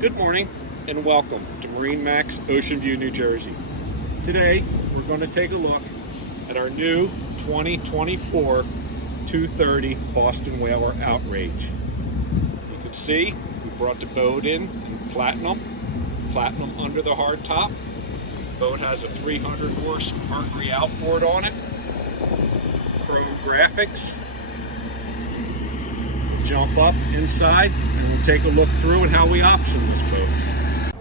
Good morning and welcome to MarineMax Ocean View, New Jersey. Today we're going to take a look at our new 2024 230 Boston Whaler Outrage. You can see we brought the boat in platinum under the hard top. The boat has a 300 horse Mercury outboard on it, chrome graphics. Jump up inside and we'll take a look through and how we option this boat.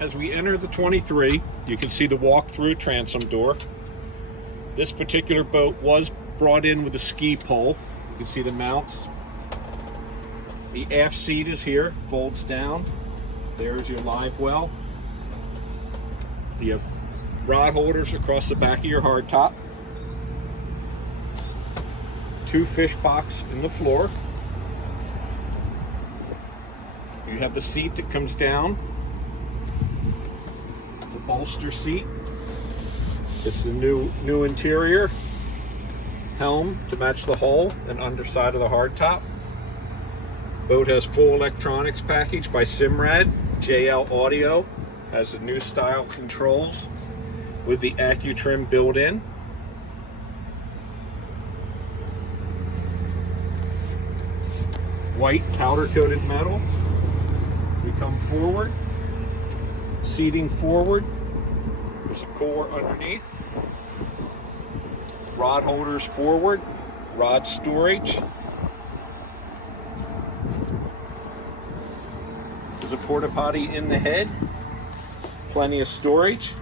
As we enter the 23, you can see the walk-through transom door. This particular boat was brought in with a ski pole. You can see the mounts. The aft seat is here, folds down. There's your live well. You have rod holders across the back of your hardtop. 2 fish box in the floor. You have the seat that comes down, the bolster seat. It's the new interior, helm to match the hull and underside of the hardtop. Boat has full electronics package by Simrad. JL Audio has the new style controls with the AccuTrim built in. White powder coated metal. We come forward, seating forward. There's a cooler underneath. Rod holders forward, rod storage. There's a porta potty in the head, plenty of storage.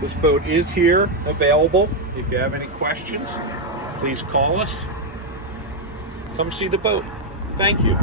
This boat is here, available. If you have any questions, please call us. Come see the boat. Thank you.